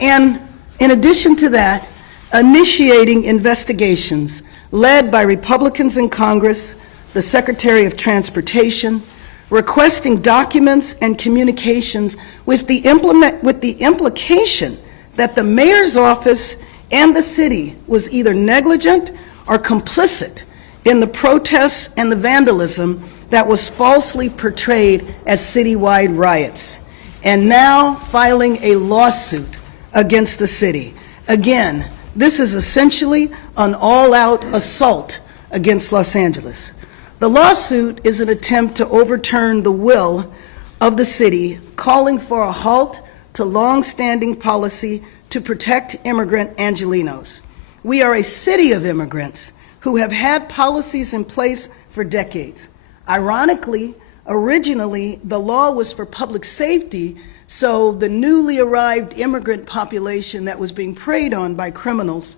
And in addition to that, initiating investigations led by Republicans in Congress, the Secretary of Transportation, requesting documents and communications with the implication that the mayor's office and the city was either negligent or complicit in the protests and the vandalism that was falsely portrayed as citywide riots, and now filing a lawsuit against the city. Again, this is essentially an all-out assault against Los Angeles. The lawsuit is an attempt to overturn the will of the city, calling for a halt to long-standing policy to protect immigrant Angelenos. We are a city of immigrants who have had policies in place for decades. Ironically, originally, the law was for public safety, so the newly arrived immigrant population that was being preyed on by criminals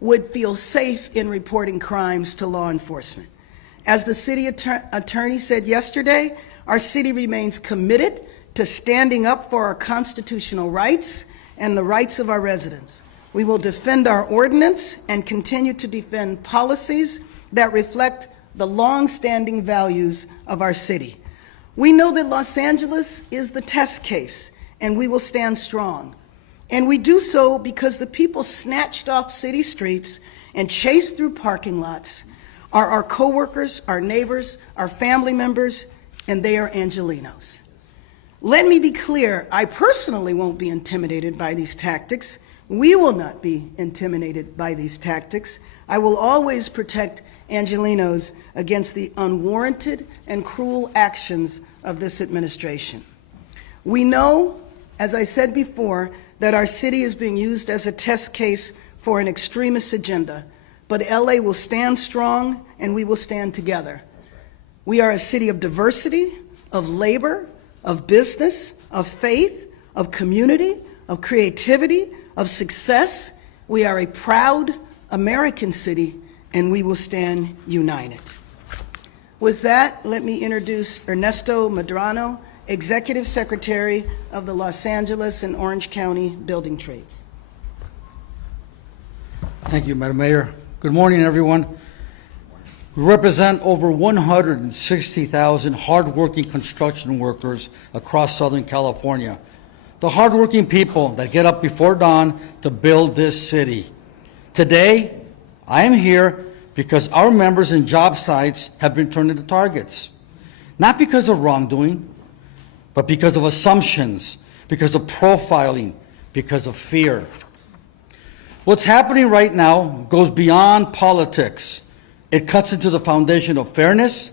would feel safe in reporting crimes to law enforcement. As the city attorney said yesterday, our city remains committed to standing up for our constitutional rights and the rights of our residents. We will defend our ordinance and continue to defend policies that reflect the long-standing values of our city. We know that Los Angeles is the test case, and we will stand strong. And we do so because the people snatched off city streets and chased through parking lots are our coworkers, our neighbors, our family members, and they are Angelenos. Let me be clear, I personally won't be intimidated by these tactics. We will not be intimidated by these tactics. I will always protect Angelenos against the unwarranted and cruel actions of this administration. We know, as I said before, that our city is being used as a test case for an extremist agenda, but LA will stand strong and we will stand together. We are a city of diversity, of labor, of business, of faith, of community, of creativity, of success. We are a proud American city, and we will stand united. With that, let me introduce Ernesto Medrano, Executive Secretary of the Los Angeles and Orange County Building Trades. Thank you, Madam Mayor. Good morning, everyone. We represent over 160,000 hardworking construction workers across Southern California. The hardworking people that get up before dawn to build this city. Today, I am here because our members and job sites have been turned into targets. Not because of wrongdoing, but because of assumptions, because of profiling, because of fear. What's happening right now goes beyond politics. It cuts into the foundation of fairness,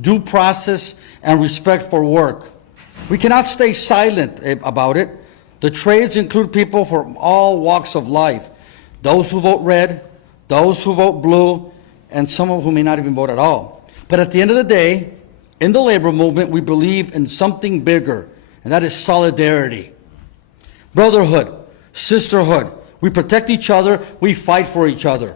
due process, and respect for work. We cannot stay silent about it. The trades include people from all walks of life. Those who vote red, those who vote blue, and some who may not even vote at all. But at the end of the day, in the labor movement, we believe in something bigger, and that is solidarity. Brotherhood, sisterhood. We protect each other, we fight for each other.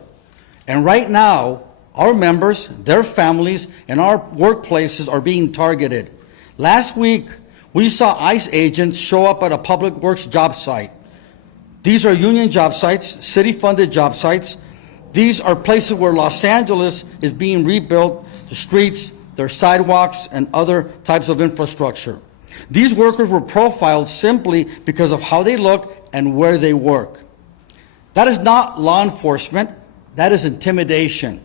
And right now, our members, their families, and our workplaces are being targeted. Last week, we saw ICE agents show up at a public works job site. These are union job sites, city-funded job sites. These are places where Los Angeles is being rebuilt, the streets, their sidewalks, and other types of infrastructure. These workers were profiled simply because of how they look and where they work. That is not law enforcement, that is intimidation.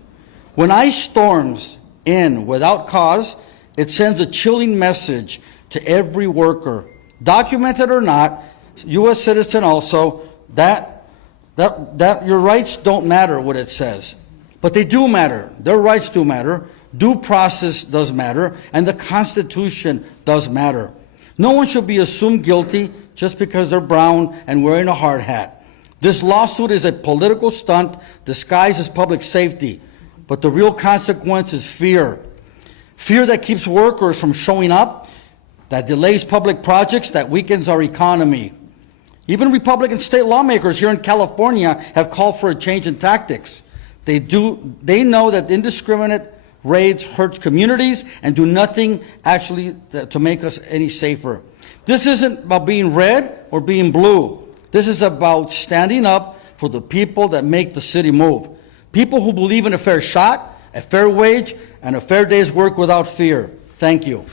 When ICE storms in without cause, it sends a chilling message to every worker, documented or not, U.S. citizen also, that your rights don't matter, what it says. But they do matter. Their rights do matter. Due process does matter. And the Constitution does matter. No one should be assumed guilty just because they're brown and wearing a hard hat. This lawsuit is a political stunt disguised as public safety. But the real consequence is fear. Fear that keeps workers from showing up, that delays public projects, that weakens our economy. Even Republican state lawmakers here in California have called for a change in tactics. They know that indiscriminate raids hurt communities and do nothing actually to make us any safer. This isn't about being red or being blue. This is about standing up for the people that make the city move. People who believe in a fair shot, a fair wage, and a fair day's work without fear. Thank you.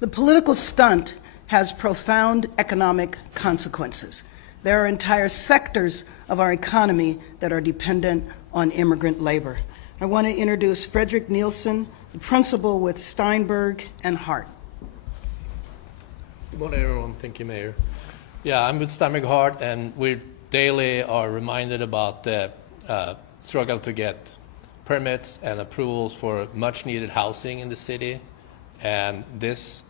The political stunt has profound economic consequences. There are entire sectors of our economy that are dependent on immigrant labor. I want to introduce Frederick Nielsen, the principal with Steinberg and Hart. Good morning, everyone. Thank you, Mayor. Yeah, I'm with Steinberg Hart, and we daily are reminded about the struggle to get permits and approvals for much-needed housing in the city. And this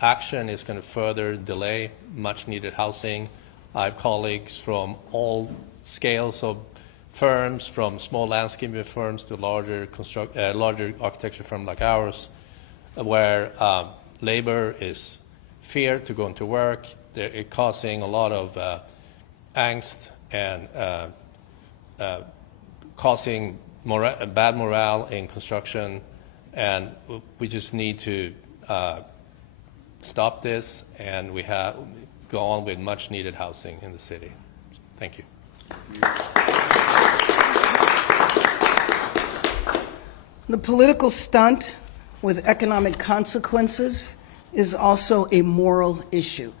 action is going to further delay much-needed housing. I have colleagues from all scales of firms, from small landscaping firms to larger architecture firms like ours, where labor is feared to go into work. They're causing a lot of angst and causing bad morale in construction. And we just need to stop this, and we have go on with much needed housing in the city. Thank you. The political stunt with economic consequences is also a moral issue.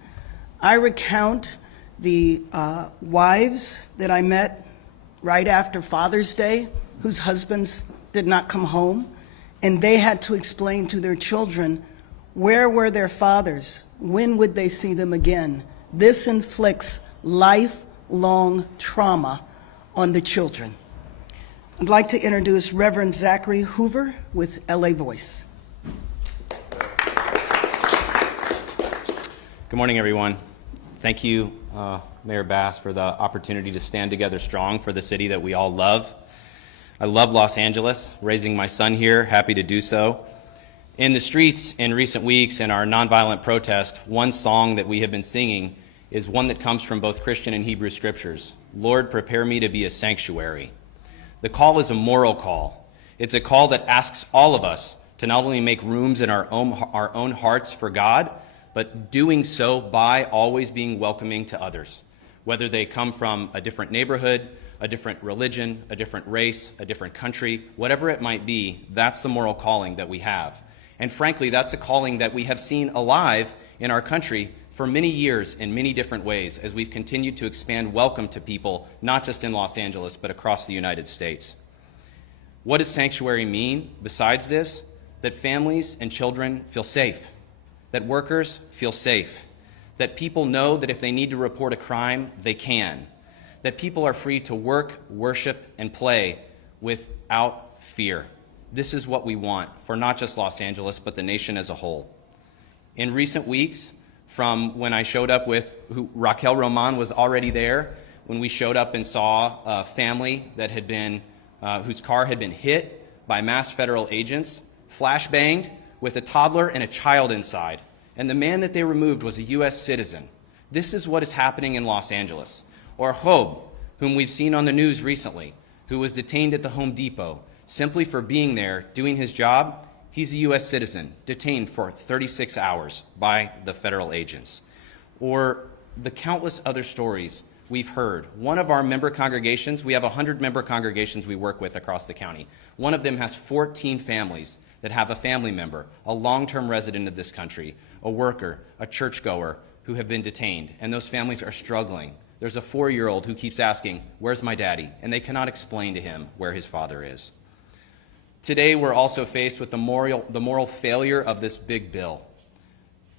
I recount the wives that I met right after Father's Day whose husbands did not come home, and they had to explain to their children where were their fathers, when would they see them again. This inflicts lifelong trauma on the children. I'd like to introduce Reverend Zachary Hoover with LA Voice. Good morning, everyone. Thank you, Mayor Bass, for the opportunity to stand together strong for the city that we all love. I love Los Angeles, raising my son here, happy to do so. In the streets in recent weeks in our nonviolent protest, one song that we have been singing is one that comes from both Christian and Hebrew scriptures. Lord, prepare me to be a sanctuary. The call is a moral call. It's a call that asks all of us to not only make rooms in our own hearts for God, but doing so by always being welcoming to others, whether they come from a different neighborhood, a different religion, a different race, a different country, whatever it might be. That's the moral calling that we have. And frankly, that's a calling that we have seen alive in our country for many years in many different ways as we've continued to expand welcome to people, not just in Los Angeles, but across the United States. What does sanctuary mean besides this? That families and children feel safe, that workers feel safe, that people know that if they need to report a crime, they can, that people are free to work, worship, and play without fear. This is what we want for not just Los Angeles, but the nation as a whole. In recent weeks, from when I showed up with, Raquel Roman was already there, when we showed up and saw a family that had been, whose car had been hit by masked federal agents, flashbanged with a toddler and a child inside. And the man that they removed was a U.S. citizen. This is what is happening in Los Angeles. Or Job, whom we've seen on the news recently, who was detained at the Home Depot simply for being there, doing his job. He's a U.S. citizen, detained for 36 hours by the federal agents. Or the countless other stories we've heard. One of our member congregations, we have 100 member congregations we work with across the county. One of them has 14 families that have a family member, a long-term resident of this country, a worker, a churchgoer, who have been detained, and those families are struggling. There's a 4-year-old who keeps asking, "Where's my daddy?" And they cannot explain to him where his father is. Today, we're also faced with the moral failure of this big bill.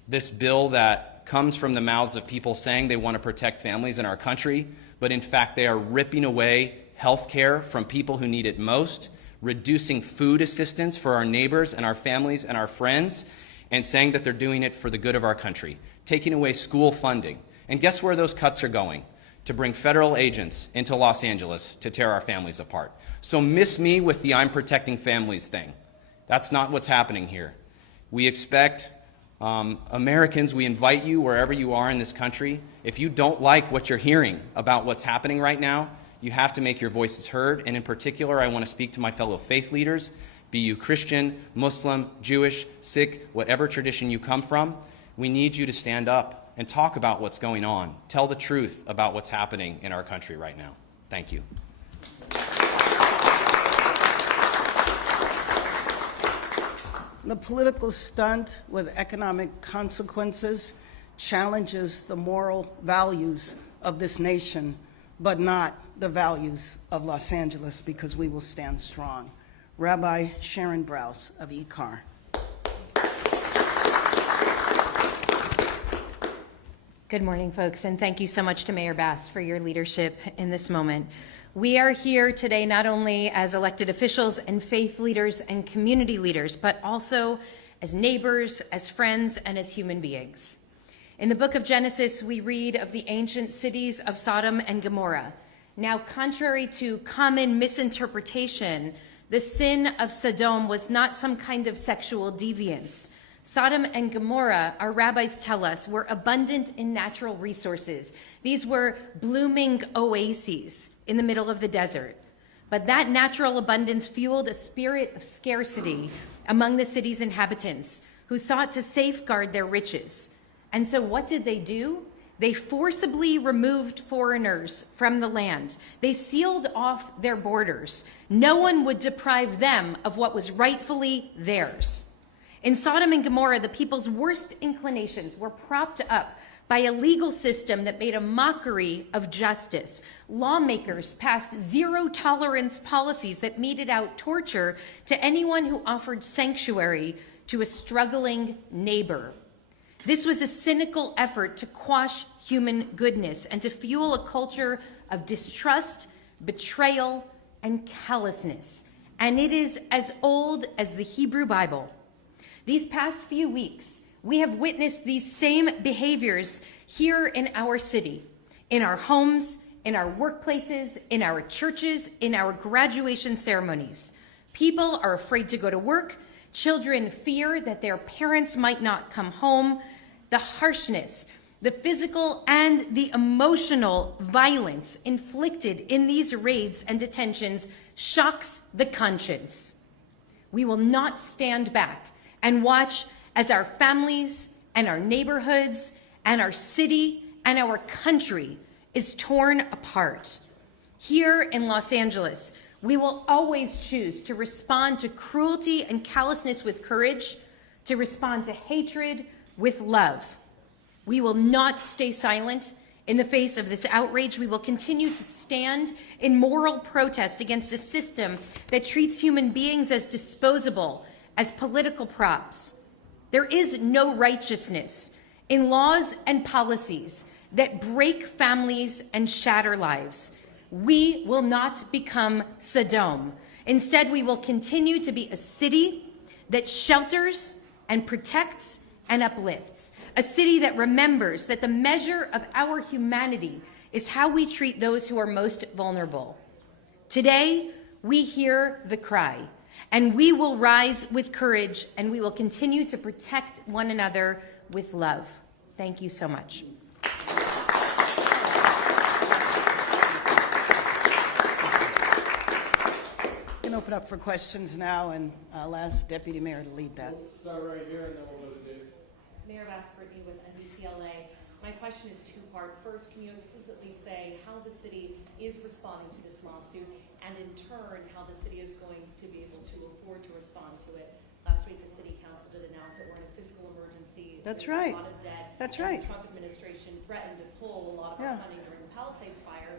This bill that comes from the mouths of people saying they want to protect families in our country, but in fact, they are ripping away health care from people who need it most, reducing food assistance for our neighbors and our families and our friends, and saying that they're doing it for the good of our country, taking away school funding. And guess where those cuts are going? To bring federal agents into Los Angeles to tear our families apart. So miss me with the "I'm protecting families" thing. That's not what's happening here. We expect Americans, we invite you wherever you are in this country. If you don't like what you're hearing about what's happening right now, you have to make your voices heard. And in particular, I want to speak to my fellow faith leaders. Be you Christian, Muslim, Jewish, Sikh, whatever tradition you come from, we need you to stand up and talk about what's going on. Tell the truth about what's happening in our country right now. Thank you. The political stunt with economic consequences challenges the moral values of this nation, but not the values of Los Angeles, because we will stand strong. Rabbi Sharon Brous of ECAR. Good morning, folks, and thank you so much to Mayor Bass for your leadership in this moment. We are here today not only as elected officials and faith leaders and community leaders, but also as neighbors, as friends, and as human beings. In the book of Genesis, we read of the ancient cities of Sodom and Gomorrah. Now, contrary to common misinterpretation, the sin of Sodom was not some kind of sexual deviance. Sodom and Gomorrah, our rabbis tell us, were abundant in natural resources. These were blooming oases in the middle of the desert. But that natural abundance fueled a spirit of scarcity among the city's inhabitants, who sought to safeguard their riches. And so what did they do? They forcibly removed foreigners from the land. They sealed off their borders. No one would deprive them of what was rightfully theirs. In Sodom and Gomorrah, the people's worst inclinations were propped up by a legal system that made a mockery of justice. Lawmakers passed zero-tolerance policies that meted out torture to anyone who offered sanctuary to a struggling neighbor. This was a cynical effort to quash human goodness and to fuel a culture of distrust, betrayal, and callousness. And it is as old as the Hebrew Bible. These past few weeks, we have witnessed these same behaviors here in our city, in our homes, in our workplaces, in our churches, in our graduation ceremonies. People are afraid to go to work. Children fear that their parents might not come home. The harshness, the physical and the emotional violence inflicted in these raids and detentions shocks the conscience. We will not stand back and watch as our families and our neighborhoods and our city and our country is torn apart. Here in Los Angeles, we will always choose to respond to cruelty and callousness with courage, to respond to hatred with love. We will not stay silent in the face of this outrage. We will continue to stand in moral protest against a system that treats human beings as disposable, as political props. There is no righteousness in laws and policies that break families and shatter lives. We will not become Sodom. Instead, we will continue to be a city that shelters and protects and uplifts, a city that remembers that the measure of our humanity is how we treat those who are most vulnerable. Today, we hear the cry, and we will rise with courage, and we will continue to protect one another with love. Thank you so much. We can open up for questions now, and I'll ask Deputy Mayor to lead that. We'll start right here, and then we'll go to Dave. Mayor Bass with NBCLA. My question is two-part. First, can you explicitly say how the city is responding to this lawsuit, and in turn, how the city is going to be able to afford to respond to it? Last week, the city council did announce that we're in a fiscal emergency. That's There's right. A lot of debt. That's and right. The Trump administration threatened to pull a lot of our funding during the Palisades fire.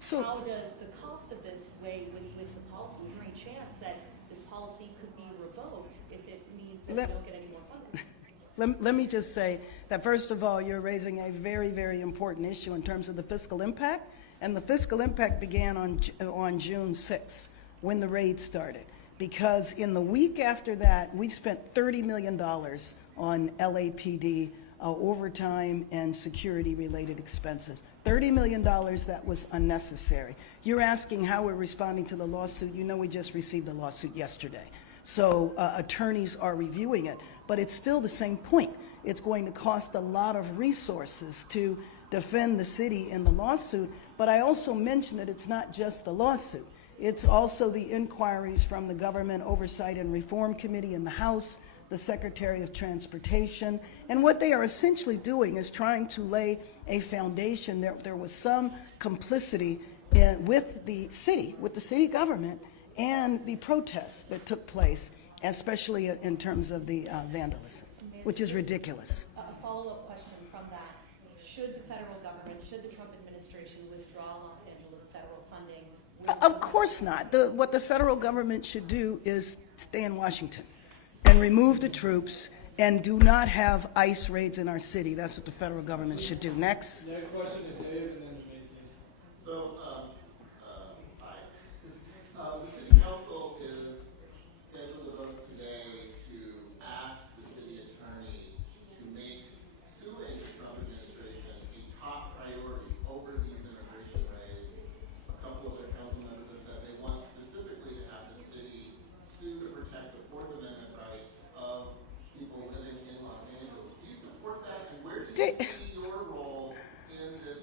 So, how does the cost of this weigh with the policy? Is there any chance that this policy could be revoked if it means that we don't get any more funding? Let me just say that, first of all, you're raising a very, very important issue in terms of the fiscal impact. And the fiscal impact began on June 6th, when the raid started. Because in the week after that, we spent $30 million on LAPD overtime and security-related expenses. $30 million that was unnecessary. You're asking how we're responding to the lawsuit. You know we just received a lawsuit yesterday. So attorneys are reviewing it. But it's still the same point. It's going to cost a lot of resources to defend the city in the lawsuit. But I also mentioned that it's not just the lawsuit. It's also the inquiries from the Government Oversight and Reform Committee in the House, the Secretary of Transportation, and what they are essentially doing is trying to lay a foundation that there was some complicity with the city government, and the protests that took place, especially in terms of the vandalism, which is ridiculous. A follow-up question from that. Should the federal government, should the Trump administration withdraw Los Angeles federal funding? Of course not. What the federal government should do is stay in Washington and remove the troops and do not have ICE raids in our city. That's what the federal government should do. Next. Next question to Dave and then to Macy. So, hi. The city council is scheduled to vote today to ask the city attorney to make suing the Trump administration a top priority over these immigration raids. A couple of their council members have said they want specifically to have the city sue to protect the Fourth Amendment rights of people living in Los Angeles. Do you support that? And where do you see your role in this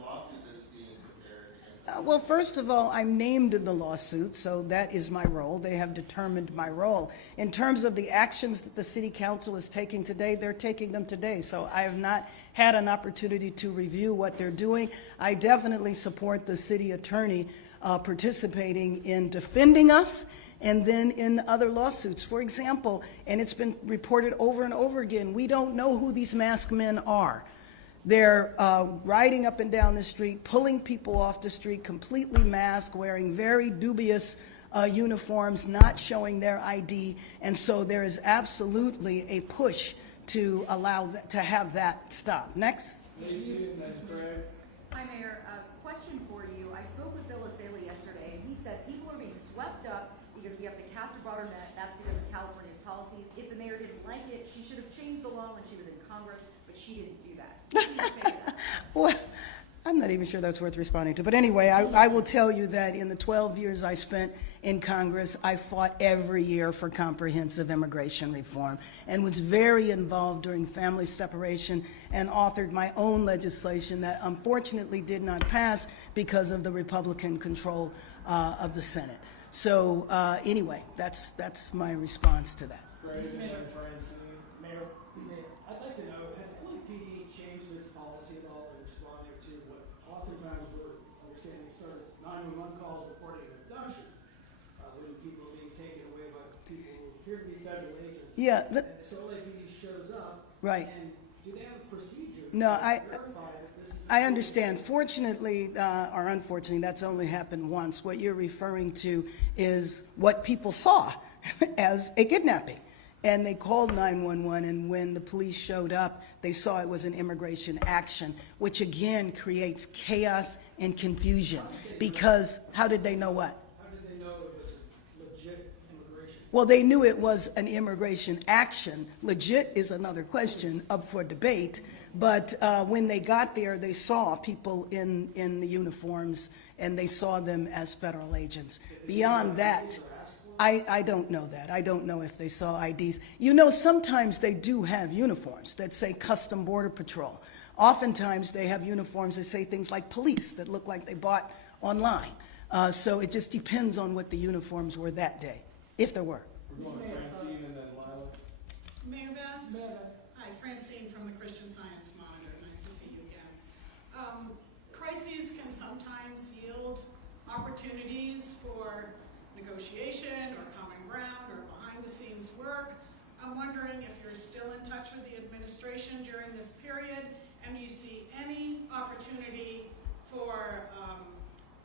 lawsuit that is being prepared against? Well, first of all, I'm named in the lawsuit, so that is my role. They have determined my role. In terms of the actions that the city council is taking today, they're taking them today. So I have not had an opportunity to review what they're doing. I definitely support the city attorney participating in defending us and then in other lawsuits. For example, and it's been reported over and over again, we don't know who these masked men are. They're riding up and down the street, pulling people off the street, completely masked, wearing very dubious uniforms, not showing their ID, and so there is absolutely a push to allow to have that stop. Next. Macy, next Greg. Hi, Mayor. Question for you. I spoke with Bill Assaley yesterday, and he said people are being swept up because we have to cast a broader net. That's because of California's policies. If the mayor didn't like it, she should have changed the law when she was in Congress, but she didn't do that. What do you say to that? Well, I'm not even sure that's worth responding to. But anyway, I will tell you that in the 12 years I spent in Congress, I fought every year for comprehensive immigration reform and was very involved during family separation and authored my own legislation that unfortunately did not pass because of the Republican control of the Senate. So anyway, that's my response to that. Greg and then Francine. Mayor, I'd like to know, has LAPD changed its policy at all in responding to what oftentimes we're understanding sort of 911 calls reporting an abduction, when people are being taken away by people who appear to be federal agents? Yeah. And so LAPD shows up. Right. And do they have a procedure No, to verify that this is... I understand. Fortunately, or unfortunately, that's only happened once. What you're referring to is what people saw as a kidnapping. And they called 911, and when the police showed up, they saw it was an immigration action, which again creates chaos and confusion. Because how did they know what? How did they know it was legit immigration? Well, they knew it was an immigration action. Legit is another question up for debate. But when they got there, they saw people in the uniforms, and they saw them as federal agents. Beyond that, I don't know that. I don't know if they saw IDs. You know, sometimes they do have uniforms that say Custom Border Patrol. Oftentimes they have uniforms that say things like police that look like they bought online. So it just depends on what the uniforms were that day, if there were. We're going to Francine and then Lila. Mayor Bass? Hi, Francine from the Christian Science Monitor. Nice to see you again. Crises can sometimes yield opportunities for negotiation or common ground or behind-the-scenes work. I'm wondering if you're still in touch with the administration during this period, and you see any opportunity for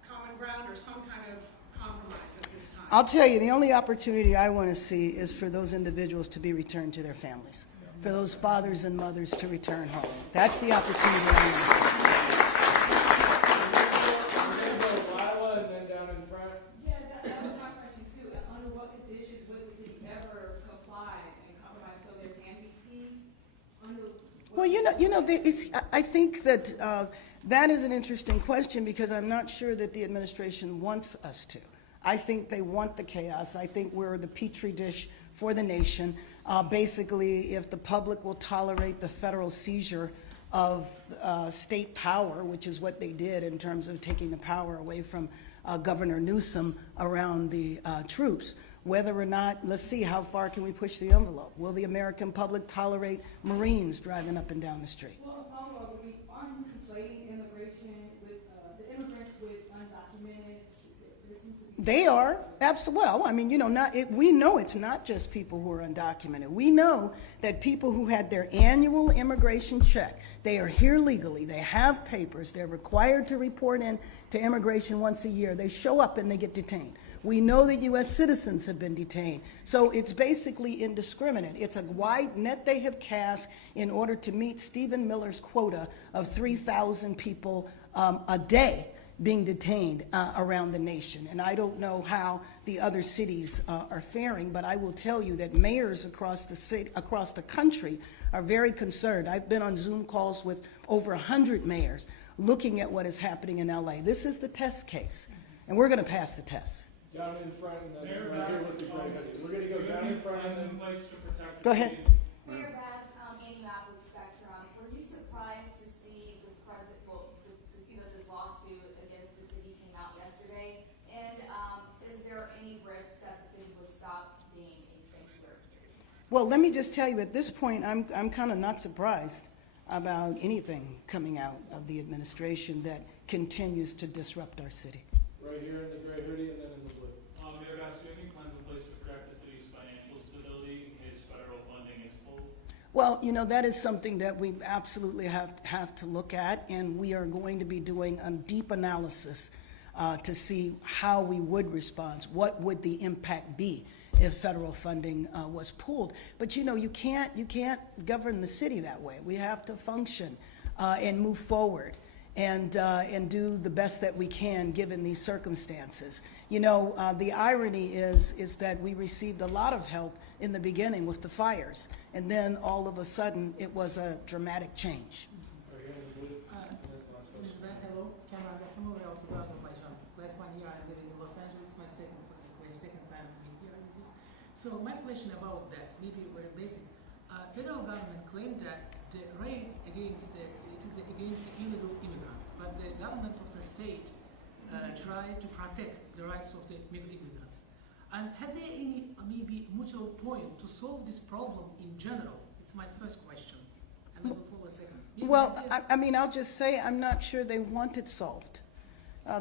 common ground or some kind of compromise at this time. I'll tell you, the only opportunity I want to see is for those individuals to be returned to their families, for those fathers and mothers to return home. That's the opportunity I want to see. Lila and then down in front. Yeah, that was my question too. Is under what conditions would the city ever comply and compromise so there can be peace? Well, I think that that is an interesting question because I'm not sure that the administration wants us to. I think they want the chaos. I think we're the petri dish for the nation. Basically, if the public will tolerate the federal seizure of state power, which is what they did in terms of taking the power away from Governor Newsom around the troops. Whether or not, let's see, how far can we push the envelope? Will the American public tolerate Marines driving up and down the street? Well, we aren't conflating immigration with, the immigrants with undocumented. There seems to be They are, absolutely. Well, I mean, you know, we know it's not just people who are undocumented. We know that people who had their annual immigration check, they are here legally, they have papers, they're required to report in to immigration once a year, they show up and they get detained. We know that U.S. citizens have been detained. So it's basically indiscriminate. It's a wide net they have cast in order to meet Stephen Miller's quota of 3,000 people a day being detained around the nation. And I don't know how the other cities are faring, but I will tell you that mayors across the country are very concerned. I've been on Zoom calls with over 100 mayors looking at what is happening in LA. This is the test case, and we're going to pass the test. Down in front, and then right here with the gray hoodie. We're gonna go down in front and then. Go ahead. Mayor Bass, Annie Mapp with Spectrum. Were you surprised to see the to see that this lawsuit against the city came out yesterday? And is there any risk that the city would stop being a sanctuary city? Well, let me just tell you, at this point, I'm kind of not surprised about anything coming out of the administration that continues to disrupt our city. Right here in the gray hoodie and then in the blue. Mayor Bass, do you have any plans in place to protect the city's financial stability in case federal funding is pulled? Well, you know, that is something that we absolutely have to look at, and we are going to be doing a deep analysis to see how we would respond. What would the impact be if federal funding was pulled? But you know, you can't govern the city that way. We have to function and move forward and do the best that we can given these circumstances. You know, the irony is that we received a lot of help in the beginning with the fires, and then all of a sudden it was a dramatic change. Ms. Beth, hello. Cameron Gaston, also Azerbaijan. Last 1 year I'm living in Los Angeles, my second time being here, I visit. So my question about that, maybe very basic. Federal government claimed that the raid against it is against the illegal immigrants, but the government of the state tried to protect the rights of the immigrants. And had there any maybe mutual point to solve this problem in general? It's my first question. And I'll go forward second. Maybe Well, I mean, I'll just say I'm not sure they want it solved.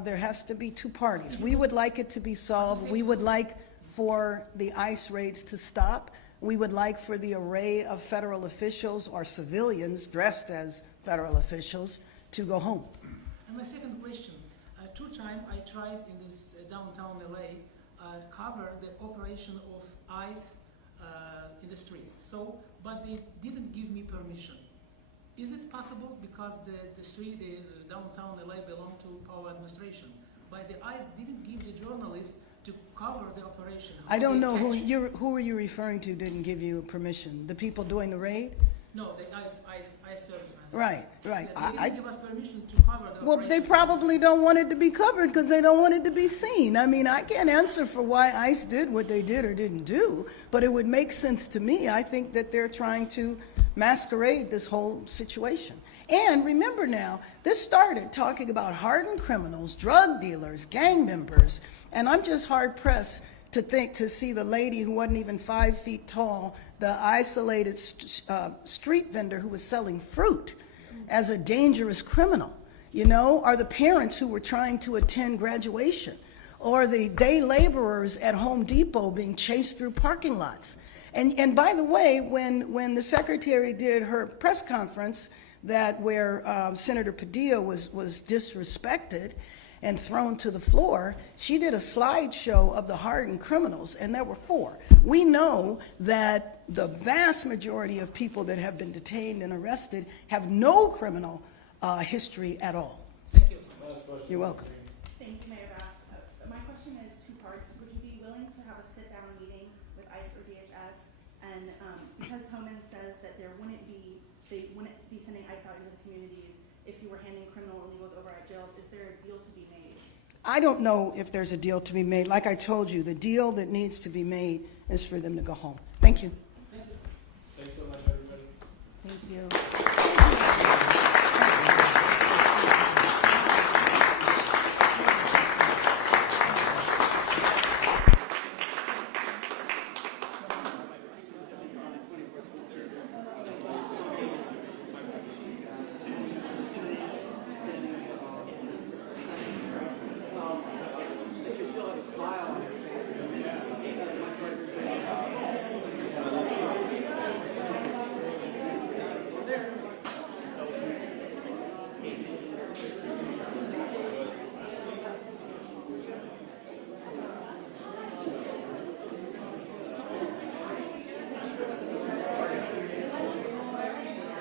There has to be two parties. We would like it to be solved. We would like for the ICE raids to stop. We would like for the array of federal officials or civilians dressed as federal officials to go home. And my second question, 2 times I tried in this downtown LA cover the operation of ICE in the street. So, but they didn't give me permission. Is it possible because the downtown LA belonged to our administration, but the ICE didn't give the journalists to cover the operation? I don't know who are you referring to didn't give you permission? The people doing the raid? No, the ICE servicemen. Right. They didn't give us permission to cover the Well, operation. they probably don't want it to be covered because they don't want it to be seen. I mean, I can't answer for why ICE did what they did or didn't do, but it would make sense to me. I think that they're trying to masquerade this whole situation. And remember now, this started talking about hardened criminals, drug dealers, gang members, and I'm just hard-pressed to see the lady who wasn't even 5 feet tall, the isolated street vendor who was selling fruit as a dangerous criminal, you know, or the parents who were trying to attend graduation, or the day laborers at Home Depot being chased through parking lots. And by the way, when the secretary did her press conference where Senator Padilla was disrespected and thrown to the floor, she did a slideshow of the hardened criminals, and there were 4. We know that the vast majority of people that have been detained and arrested have no criminal history at all. Thank you. You're welcome. Thank you, Mayor Bass. My question is 2 parts. Would you be willing to have a sit-down meeting with ICE or DHS? And because Homan says that they wouldn't be sending ICE out into the communities if you were handing criminal illegals over at jails, is there a deal to be made? I don't know if there's a deal to be made. Like I told you, the deal that needs to be made is for them to go home. Thank you.